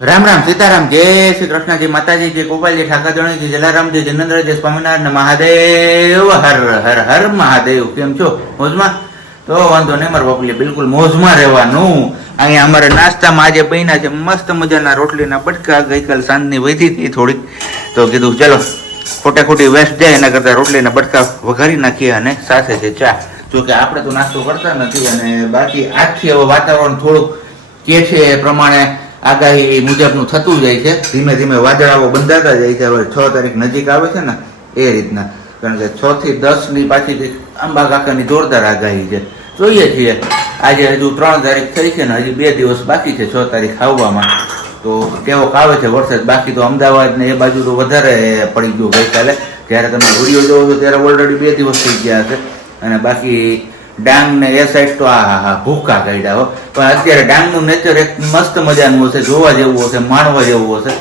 રામ રામ સીતારામ જય શ્રી કૃષ્ણજી માતાજી જય ગોપાલજી ઠાકરજી જલારામજી જિનેન્દ્રજી સ્વામિનારાયણ મહાદેવ હર હર હર મહાદેવ. કેમ છો? મોજમાં? તો વાંધો નહીં મારા બાપલી, બિલકુલ મોજમાં રહેવાનું. અહીંયા અમારે નાસ્તામાં આજે બન્યા છે મસ્ત મજાના રોટલીના બટકા. ગઈકાલ સાંજની વધી હતી થોડીક, તો કીધું ચલો ખોટે ખોટી વેસ્ટ જાય એના કરતા રોટલીના બટકા વઘારી નાખીએ અને સાથે છે ચા. જોકે આપણે તો નાસ્તો કરતા નથી અને બાકી આજથી હવે વાતાવરણ થોડુંક કે છે એ પ્રમાણે આગાહી મુજબનું થતું જાય છે. ધીમે ધીમે વાદળાઓ બંધાતા જાય છે. હવે 6 તારીખ નજીક આવે છે ને એ રીતના, કારણ કે 6 થી 10 ની પાછી આંબા કાકાની જોરદાર આગાહી છે. જોઈએ છીએ. આજે હજુ 3 તારીખ થઈ છે ને હજી 2 દિવસ બાકી છે 6 તારીખ આવવામાં. તો કેવો આવે છે વરસાદ. બાકી તો અમદાવાદ ને એ બાજુ તો વધારે પડી ગયું ગઈકાલે. જ્યારે તમે વિડીયો જોવો છો ત્યારે ઓલરેડી 2 દિવસ થઈ ગયા હશે. અને બાકી ડાંગ ને એ સાઈડ તો આ ભૂકા કાઢ્યા હો. પણ અત્યારે ડાંગનું નેચર એક મસ્ત મજાનું હશે, જોવા જેવું હશે, માણવા જેવું હશે.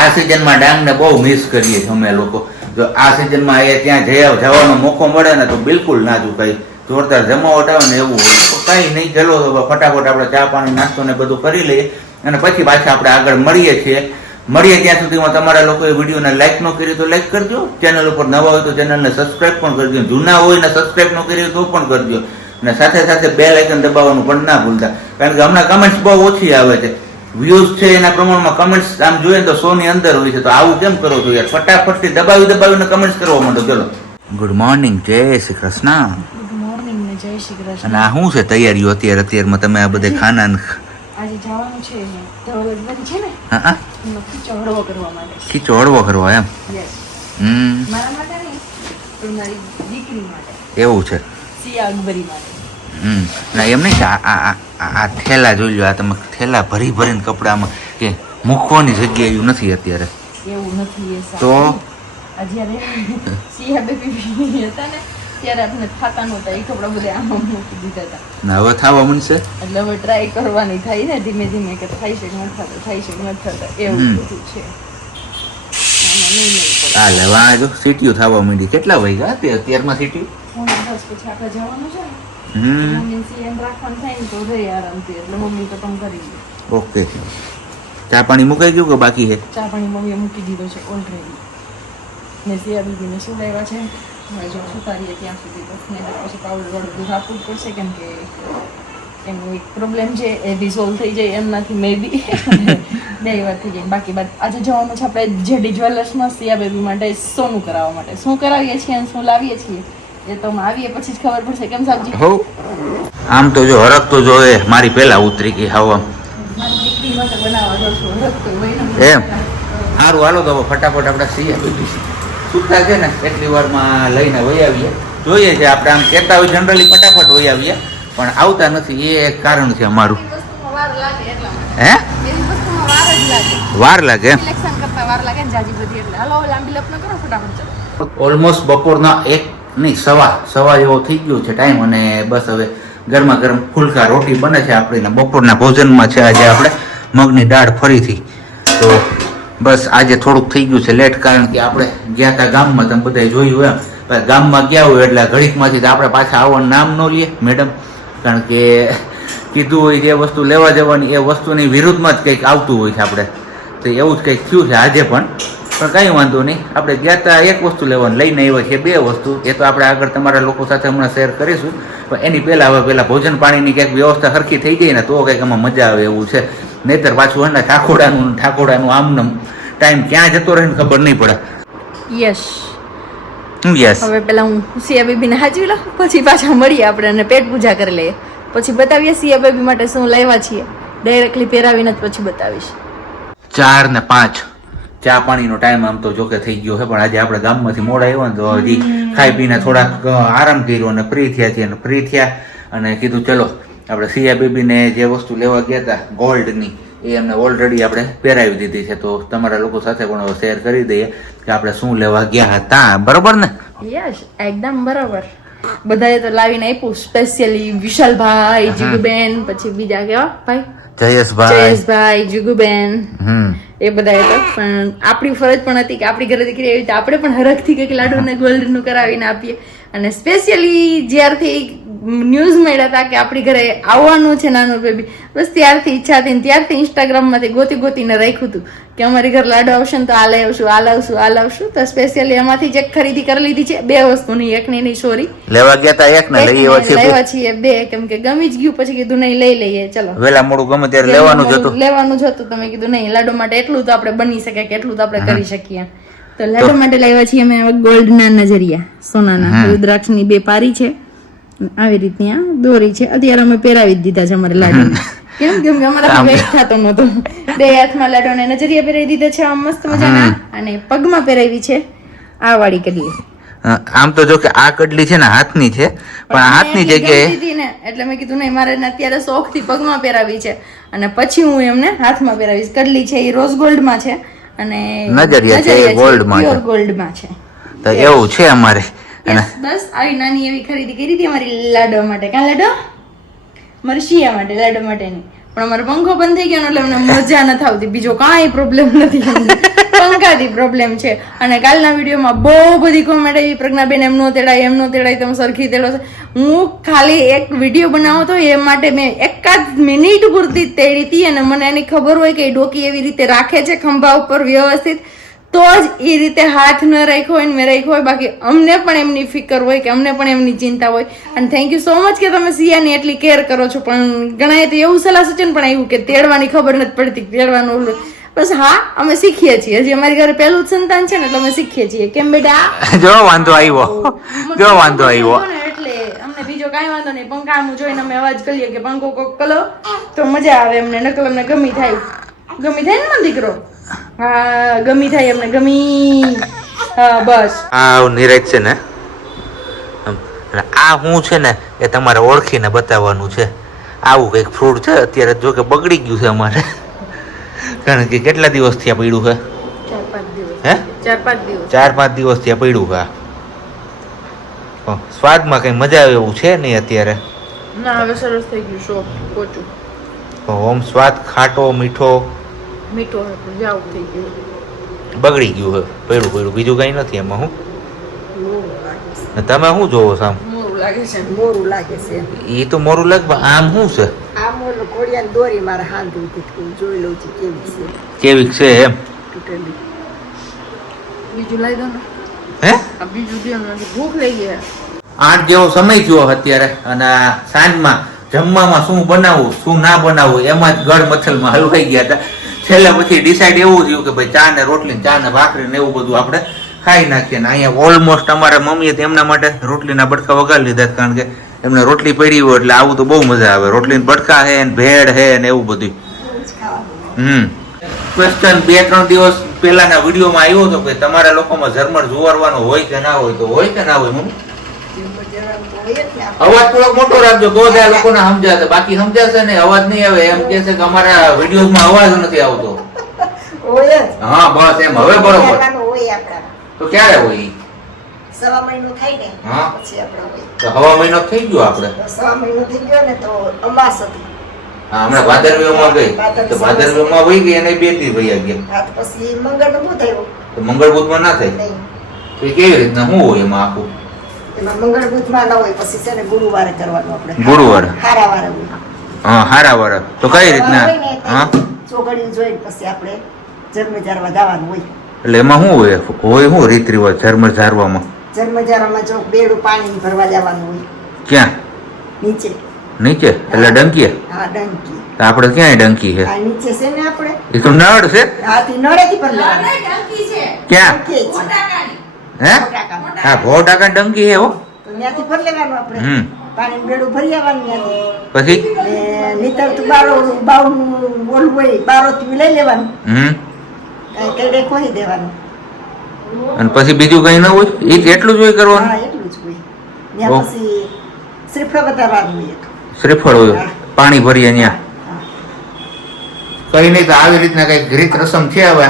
આ સિઝનમાં ડાંગને બહુ મિસ કરીએ છીએ અમે લોકો. જો આ સિઝનમાં એ ત્યાં જવાનો મોકો મળે ને તો બિલકુલ ના ચૂકાય. જોરદાર જમાવટ આવે ને એવું હોય તો કંઈ નહીં. ચલો તો ફટાફટ આપણે ચા પાણી નાસ્તો ને બધું કરી લઈએ અને પછી પાછા આપણે આગળ મળીએ છીએ. ત્યાં સુધીમાં તમારા લોકોએ વિડીયોને લાઈક ન કરી તો લાઈક કરજો. ચેનલ ઉપર નવા હોય તો ચેનલને સબસ્ક્રાઈબ પણ કરજો. જૂના હોય ને સબસ્ક્રાઈબ ન કરી તો પણ કરજો. અને સાથે સાથે બેલ આઇકન દબાવવાનું પણ ના ભૂલતા, કારણ કે હમણાં કમેન્ટ્સ બહુ ઓછી આવે છે. વ્યૂઝ છે એના પ્રમાણમાં કમેન્ટ્સ આમ જોઈએ તો 100 ની અંદર હોય છે. તો આવું કેમ કરો છો યાર? ફટાફટથી દબાવીને કમેન્ટ્સ કરવા માંડો. ચલો, ગુડ મોર્નિંગ, જય શ્રી કૃષ્ણ. ગુડ મોર્નિંગ ને જય શ્રી કૃષ્ણ. અને આ શું છે તૈયારીઓ અત્યારમાં તમે આ બધે ખાના આજે જવાનું છે ધવલગઢ છે ને, હા ખીચો હળવો કરવા માટે. ખીચો હળવો કરવા એમ? યસ. મારા માટે નહીં પણ મારી દીકરી માટે. એવું છે? સિયા અકબરી માટે. ના એમ નહીં કે આ થેલા જોઈ લો. આ તમે થેલા ભરીને કપડામાં કે મૂકવાની જગ્યા એવું નથી અત્યારે. એવું નથી એ તો જ્યારે સિયા બેબી હતા ને ત્યારે આપણે ખાતા નહોતા એ કપડા બધા આમાં મૂકી દીધા હતા. ના હવે થવા મનશે એટલે હવે ટ્રાય કરવાની થાય ને ધીમે ધીમે કે થાય છે કે નથી થતા, થાય છે કે નથી થતા, એવું બધું છે. હા લેવા જો સીટીયું થવા માંડી. કેટલા વાગ્યા તે અત્યારમાં સીટીયું? 10 પછી આપણે જવાનું છે ને, મમ્મી સીએમ રાખવાનું થાય ને તો રહી આરામથી. એટલે મમ્મી તો કામ કરી દે. ઓકે. ચા પાણી મુકાઈ ગયું કે બાકી છે? ચા પાણી મમ્મીએ મૂકી દીધો છે ઓલરેડી. ને સિયા બીબીને શું લેવા છે હવે જો સુતારીએ ત્યાં સુધી તો પછી પાવડર વાળું દૂધ આપવું જ પડશે, કેમ કે એનું એક પ્રોબ્લેમ છે એ રિઝોલ્વ થઈ જાય એમનાથી મે બી 2 વાર થઈ જાય. બાકી આજે જવાનું છે આપણે જેડી જ્વેલર્સમાં સિયા બેબી માટે સોનું કરાવવા માટે. શું કરાવીએ છીએ અને શું લાવીએ છીએ એ તો આવીએ પછી જ ખબર પડશે. કેમ સાબજી? હો આમ તો જો હરક તો જો એ મારી પહેલા ઉતરી ગઈ હવા. મારી દીકરી માટે બનાવવા જશું હરક તો હોય એમ સારું. હાલો તો ફટાફટ આપણે સિયા બેબી સુતા છે ને એટલી વારમાં લઈને વહી આવીએ. જોઈએ છે આપણે આમ કહેતા હોય જનરલી ફટાફટ વહી આવીએ, પણ આવતા નથી. એ એક કારણ છે અમારું. હે વાર લાગે એમ? ઓલમોસ્ટ બપોરના 1 નહીં સવા જેવો થઈ ગયો છે ટાઈમ. અને બસ હવે ગરમા ગરમ ફુલકા રોટી બને છે આપણી. બપોરના ભોજનમાં છે આજે આપણે મગની દાળ ફરીથી. તો બસ આજે થોડુંક થઈ ગયું છે લેટ, કારણ કે આપણે ગયા હતા ગામમાં. તમે બધાએ જોયું એમ ગામમાં ગયા હોય એટલે ઘડીકમાંથી આપણે પાછા આવવાનું નામ ન લઈએ મેડમ, કારણ કે કીધું હોય જે વસ્તુ લેવા જવાની એ વસ્તુની વિરુદ્ધમાં જ કંઈક આવતું હોય છે આપણે. તો એવું જ કંઈક થયું છે આજે પણ કંઈ વાંધો નહીં. આપણે ગયા હતા એક વસ્તુ લેવાની, લઈને આવ્યા છે 2 વસ્તુ. એ તો આપણે આગળ તમારા લોકો સાથે હમણાં શેર કરીશું. પણ એની પહેલાં ભોજન પાણીની કંઈક વ્યવસ્થા સરખી થઈ જાય ને તો કંઈક આમાં મજા આવે એવું છે. નહીતર પાછું હે ને ઠાકોડાનું આમનું ટાઈમ ક્યાં જતો રહે ને ખબર નહીં પડે. યસ. યસ. હવે પેલા હું સિયા બેબીને હાજવી લઉં, પછી પાછા મળીએ આપણે અને પેટ પૂજા કરી લઈએ. પછી બતાવીએ સિયા બેબી માટે શું લાવ્યા છીએ. ડાયરેક્ટલી પહેરાવીને જ પછી બતાવીશ. 4 ને 5 ચા પાણીનો ટાઈમ આમ તો જોકે થઈ ગયો છે, પણ આજે આપણે ગામમાંથી મોડા આવ્યા ને તો હજી ખાઈ પીને થોડાક આરામ કર્યો અને ફ્રી થયા અને કીધું ચલો આપણે સિયા બેબીને જે વસ્તુ લેવા ગયા હતા ગોલ્ડની એ એમને ઓલરેડી આપણે પહેરાવી દીધી છે. તો તમારા લોકો સાથે પણ શેર કરી દઈએ કે આપણે શું લેવા ગયા હતા. બરોબર ને? યસ, એકદમ બરાબર. બધાએ તો લાવીને આપ્યું સ્પેશિયલી. વિશાલભાઈ, જીગુબેન, પછી બીજા કેવા ભાઈ? જયેશભાઈ, જીગુબેન, એ બધાએ તો. પણ આપણી ફરજ પણ હતી કે આપણી ઘરે દીકરી આવી તો આપણે પણ હરખથી કંઈક લાડુ ને ગોલ્ડ નું કરાવીને આપીએ. અને સ્પેશિયલી જ્યારથી ન્યૂઝ મળ્યા હતા કે આપણી ઘરે આવવાનું છે નાનું બેબી. બસ ત્યારથી ઈચ્છા હતી ને ત્યારથી ઇન્સ્ટાગ્રામમાંથી ગોતીને રાખ્યું હતું કે અમારી ઘર લાડુ આવશે ને તો આ લઈ આવશું આ લાવશું. તો સ્પેશિયલી એમાંથી જ એક ખરીદી કરી લીધી છે. 2 વસ્તુની, એકની નહીં સોરી, લેવા ગયા તા એક ને લઈ લેવા છીએ 2, કેમ કે ગમી જ ગયું. પછી કીધું નહીં લઈ લઈએ, ચલો વેલા મોડું ગમે ત્યારે લેવાનું જ હતું. તમે કીધું નહીં, લાડુ માટે એટલું તો આપણે બની શકે કે એટલું તો આપણે કરી શકીએ. તો લાડુ માટે લાવ્યા છીએ અમે ગોલ્ડના નજરિયા, સોનાના. રુદ્રાક્ષની 2 પારી છે, આવી રીતની આ દોરી છે. અત્યારે અમે પહેરાવી જ દીધા છે અમારે લાડુ. કેમ કે અમારા વેસ્ટ થતો નતો. 2 હાથમાં લાડુ અને નજરિયા પહેરાવી દીધા છે આમ મસ્ત મજાના, અને પગમાં પહેરાવી છે આ વાળી કડલી. આમ તો જો કે આ કડલી છે ને હાથની છે, પણ હાથની જગ્યાએ ને એટલે મેં કીધું નહીં, મારે અત્યારે શોખથી પગમાં પહેરાવી છે અને પછી હું એમને હાથમાં પહેરાવીશ. કડલી છે એ રોઝ ગોલ્ડમાં છે અને નજરિયા છે એ ગોલ્ડમાં છે. ગોલ્ડમાં છે. તો એવું છે અમારે. બસ આવી નાની એવી ખરીદી કરી હતી અમારી લાડવા માટે. કાં લાડો મારી શિયા માટે, લાડવા માટેની. પણ અમારો પંખો બંધ થઈ ગયો એટલે અમને મજા નથી આવતી. બીજો કાંઈ પ્રોબ્લેમ નથી, પંખાથી પ્રોબ્લેમ છે. અને કાલના વિડીયોમાં બહુ બધી કોમેન્ટ આવી, પ્રજ્ઞાબેન એમ નો તેડાય તમે સરખી તેડો છો. હું ખાલી એક વિડીયો બનાવો તો એ માટે મેં 1 મિનિટ પૂરતી જ તેડી હતી, અને મને એની ખબર હોય કે ડોકી એવી રીતે રાખે છે ખંભા ઉપર વ્યવસ્થિત, તો જ એ રીતે હાથ ન રાખ્યો હોય ને મેં રાખ્યો હોય. બાકી અમને પણ એમની ફિકર હોય કે અમને પણ એમની ચિંતા હોય. અને થેન્ક યુ સો મચ કે તમે સિયાની એટલી કેર કરો છો. પણ ઘણાએ તો એવું સલાહ સૂચન પણ આવ્યું કે તેડવાની ખબર નથી પડતી, તેડવાનું. બસ હા, અમે શીખીએ છીએ. હજી અમારી ઘરે પહેલું જ સંતાન છે ને એટલે અમે શીખીએ છીએ. કેમ બેટા? જો વાંધો આવ્યો એટલે અમને બીજો કાંઈ વાંધો નહીં. પંખા જોઈને અમે અવાજ કરીએ કે પંખો કોક કલો તો મજા આવે અમને. નકલ અમને ગમી થાય ને મારો દીકરો? હા, ગમી થાય અમને, ગમી. હા બસ. આ નિરાજ છે ને, આ હું છે ને એ તમારે ઓળખીને બતાવવાનું છે. આવું કઈક ફ્રૂટ છે. અત્યારે જો કે બગડી ગયું છે અમારે, કારણ કે કેટલા દિવસથી આ પડ્યું છે? 4-5 દિવસ. 4-5 દિવસથી આ પડ્યું છે. સ્વાદમાં કઈ મજા આવે એવું છે નહીં અત્યારે. ના, હવે સરસ થઈ ગયું. સોફ્ટ, કોચું. ઓમ સ્વાદ ખાટો મીઠો જાવ થઈ ગયું. બગડી ગયું છે, પડ્યું. બીજું કઈ નથી એમાં. હું તમે શું જોવો છો? મોરું લાગે છે. એ તો મોરું લાગે, આમ શું છે? આમ ઓલો કોડિયાની દોરી મારે હાંધું હતી, જોઈ લઉં છું કેવી છે એમ. તૂટેલી. બીજું લઈ દો ને. હે? આ બીજું દે ને, ભૂખ લઈ ગયા. 8 જેવો સમય થયો અત્યારે, અને સાંજમાં જમવામાં શું બનાવવું શું ના બનાવવું એમાં જ ગળ મથલમાં હલવાઈ ગયા હતા. છેલ્લે પછી ડિસાઈડ એવું થયું કે ભાઈ ચા ને રોટલી, ચા ને ભાખરી ને એવું બધું આપણે ખાઈ નાખીએ. ને અહીંયા ઓલમોસ્ટ અમારા મમ્મીએ તેમના માટે રોટલીના બટકા વગાડી લીધા, કારણ કે એમને રોટલી પડી હોય એટલે આવું તો બહુ મજા આવે. રોટલી બટકા હે ને ભેળ હે ને એવું બધું. ક્વેશ્ચન 2-3 દિવસ પહેલાના વિડીયોમાં આવ્યો હતો કે તમારા લોકોમાં ઝરમર જુવારવાનો હોય કે ના હોય, તો હોય કે ના હોય મમ્મી? અવાજ થોડોક મોટો રાખજો તો જ આ લોકોને સમજાશે, બાકી સમજાશે ને અવાજ નહીં આવે. એમ કે છે કે અમારા વિડીયોમાં અવાજ નથી આવતો. હા બસ એમ, હવે બરોબર. તો ક્યારે હોય? 1.5 મહિનો થાય ને પછી આપણે હોય. તો હવા મહિનો થઈ ગયો આપણે. 1.5 મહિનો થઈ ગયો ને તો અમાસ હતી. હા, હમણાં ભાદરવીમાં ગઈ તો ભાદરવીમાં વહી ગઈ અને 2 દી વહી ગયા. પછી મંગળ બુધ આવ્યો તો મંગળ બુધમાં ના થાય તો એ કેવી રીતના શું હોય એમાં આખું? એમાં મંગળ બુધમાં ના હોય, પછી છે ને ગુરુવારે કરવાનું આપણે. ગુરુવારે? હારાવારે હોય. હા, હારાવારે. તો કઈ રીતના? હા, ચોગડિયું જોઈને પછી આપણે જન્મ જારવા જવાનું હોય. એટલે એમાં શું હોય શું રીત રિવાજ જન્મ જારવામાં? જન્મ જારવામાં જો બેડું પાણી ભરવા જવાનું હોય. ક્યાં? નીચે એટલે ડંકીએ? હા, ડંકી. તો આપણે ક્યાંય ડંકી છે? આ નીચે છે ને આપણે. એ તો નળ છે. હા, તી નળેથી પર લેવાનું. ક્યાં? હે? હા, 100% ડંકી છે હો. તો ત્યાંથી ભર લેવાનું આપણે. પાણી બેડું ભરી આવવાનું ત્યાંથી. પછી ને નીતર તો બાવનું ઓલું હોય, બારોથી લઈ લેવાનું. કઈ કઈ ખોઈ દેવાનું. અને પછી બીજું કઈ ના હોય? એ એટલું જ હોય કરવાનું? હા, એટલું જ હોય. ત્યાં પછી શ્રીફળ બતાવવાનું હોય. શ્રીફળ હોય, પાણી ભરીએ ત્યાં. કઈ નહીં, તો આવી રીતના કઈક રીત રસમ છે હવે.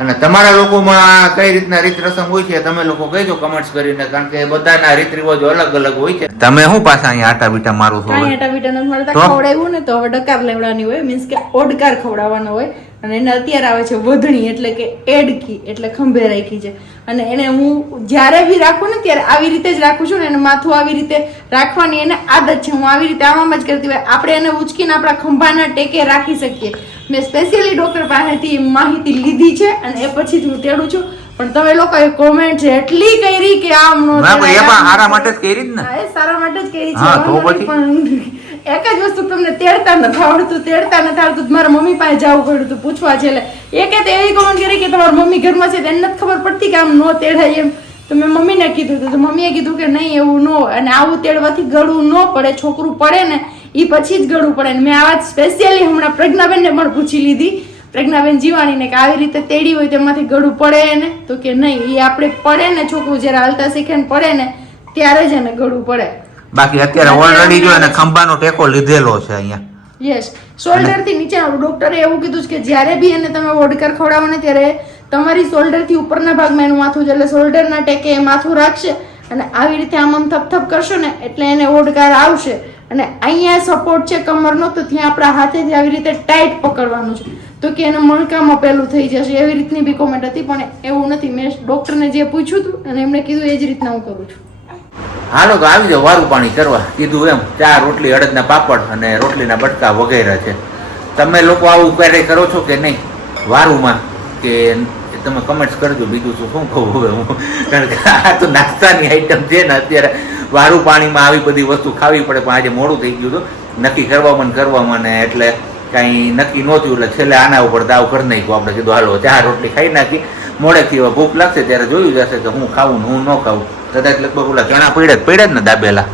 અને તમારા લોકોમાં કઈ રીતના રીત રસમ હોય છે તમે લોકો કહેજો કમેન્ટ્સ કરીને, કારણ કે બધાના રીત રિવાજો અલગ અલગ હોય છે. તમે શું પાછા અહીંયા આટા બીટા મારું છો? આટા બીટા નથી મળતા. ખવડાવ્યું ને તો હવે ડકાર લેવડાવવાની હોય, મીન્સ કે ઓડકાર ખવડાવવાનો હોય. અને એને અત્યારે આવે છે વધણી, એટલે કે એડકી, એટલે ખંભે રાખી છે. અને એને હું જ્યારે બી રાખું ને ત્યારે આવી રીતે જ રાખું છું ને, એને માથું આવી રીતે રાખવાની એને આદત છે. હું આવી રીતે આમ જ કરતી હોય. આપણે એને ઉચકીને આપણા ખંભાના ટેકે રાખી શકીએ. મેં સ્પેશિયલી ડૉક્ટર પાસેથી માહિતી લીધી છે અને એ પછી જ હું તેડું છું. પણ તમે લોકોએ કોમેન્ટ છે એટલી કરી કે આમ નો ના ભાઈ, એ પણ સારા માટે જ કરી જ ને. હા, એ સારા માટે જ કરી છે. હા, તો વાંધો નહીં, પણ એક જ વસ્તુ તમને તેડતા નથી આવડતું. મારા મમ્મી પાસે જવું પડ્યું હતું પૂછવા છે. એટલે એ કે એવી કોમેન્ટ કરી કે તમારી મમ્મી ઘરમાં છે, એને નથી ખબર પડતી કે આમ નો તેડાય એમ. તો મેં મમ્મીને કીધું હતું, તો મમ્મીએ કીધું કે નહીં એવું નો, અને આવું તેડવાથી ગળું ન પડે. છોકરું પડે ને એ પછી જ ગળું પડે. મેં આ વાત સ્પેશિયલી હમણાં પ્રજ્ઞાબેનને પણ પૂછી લીધી, પ્રજ્ઞાબેન જીવાણીને, કે આવી રીતે તેડી હોય તેમાંથી ગળું પડે ને? તો કે નહીં, એ આપણે પડે ને, છોકરું જયારે હાલતા શીખે ને પડે ને ત્યારે જ એને ગળું પડે. બાકી અત્યારે ઓલરેડી જો એને ખંભાનો ટેકો લીધેલો છે અહીંયા. યસ, શોલ્ડર થી નીચે. ડોક્ટરે એવું કીધું છે કે જ્યારે બી એને તમે વોડકર ખવડાવો ને ત્યારે તમારી શોલ્ડર થી ઉપરના ભાગમાં એનું માથું છે, એટલે શોલ્ડરના ટેકે એ માથું રાખશે અને આવી રીતે આમ થપ કરશો ને એટલે એને ઓડકાર આવશે. અને અહીંયા સપોર્ટ છે કમરનો, તો ત્યાં આપણા હાથેથી આવી રીતે ટાઈટ પકડવાનું છે, તો કે એને મણકામાં પેલું થઈ જશે. એવી રીતની બી કોમેન્ટ હતી, પણ એવું નથી. મેં ડોક્ટરને જે પૂછ્યું હતું અને એમણે કીધું એ જ રીતના હું કરું છું. હાલો તો આવી જાઓ વારું પાણી કરવા. કીધું એમ 4 રોટલી, અડદના પાપડ અને રોટલીના બટકા વગેરે છે. તમે લોકો આવું ક્યારેય કરો છો કે નહીં વારુંમાં? કે તમે કમેન્ટ્સ કરજો. બીજું શું કહું હવે હું, કારણ કે આ તો નાસ્તાની આઈટમ છે ને અત્યારે. વારું પાણીમાં આવી બધી વસ્તુ ખાવી પડે, પણ આજે મોડું થઈ ગયું હતું નક્કી કરવામાં ને, એટલે કાંઈ નક્કી નહોતું. એટલે છેલ્લે આના ઉપર દાવ કરી નાખ્યું. આપણે કીધું હાલો 4 રોટલી ખાઈ નાખી. મોડેથી ભૂખ લાગશે ત્યારે જોયું જશે કે હું ખાવું ને હું ન ખાવું. કદાચ લગભગ ઓલા ચણા પડ્યા જ ને દાબેલા,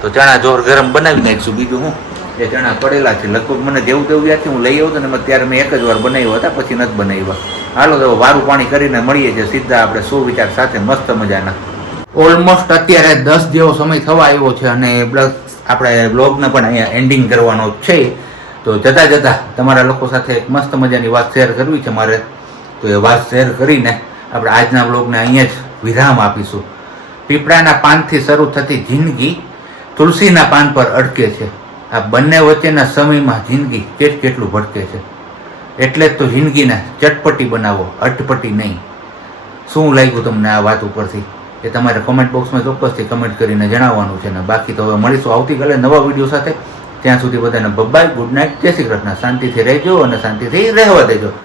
તો ચણા જોર ગરમ બનાવી નાખીશું. બીજું હું, એ ચણા પડેલા છે લગભગ. મને જેવું તેવું યાદ છે, હું લઈ આવ્યો ને ત્યારે મેં એક જ વાર બનાવ્યા હતા, પછી નથી બનાવ્યા. હાલો તો વારું પાણી કરીને મળીએ છીએ સીધા આપણે સુવિચાર સાથે મસ્ત મજાના. ઓલમોસ્ટ અત્યારે 10 જેવો સમય થવા આવ્યો છે અને પ્લસ આપણે બ્લોગને પણ અહીંયા એન્ડિંગ કરવાનો છે. તો જતા તમારા લોકો સાથે એક મસ્ત મજાની વાત શેર કરવી છે મારે. તો એ વાત શેર કરીને આપણે આજના બ્લોગને અહીંયા જ વિરામ આપીશું. પીપળાના પાનથી શરૂ થતી જિંદગી તુલસીના પાન પર અટકે છે. આ બંને વચ્ચેના સમયમાં જિંદગી કેટલું ભટકે છે. એટલે જ તો જિંદગીને ચટપટી બનાવો, અટપટી નહીં. શું લાગ્યું તમને આ વાત ઉપરથી એ તમારે કમેન્ટ બોક્સમાં ચોક્કસથી કમેન્ટ કરીને જણાવવાનું છે. ને બાકી તો હવે મળીશું આવતીકાલે નવા વિડીયો સાથે. ત્યાં સુધી બધાને બાય, ગુડ નાઇટ, જય શ્રી કૃષ્ણ. શાંતિથી રહેજો અને શાંતિથી રહેવા દેજો.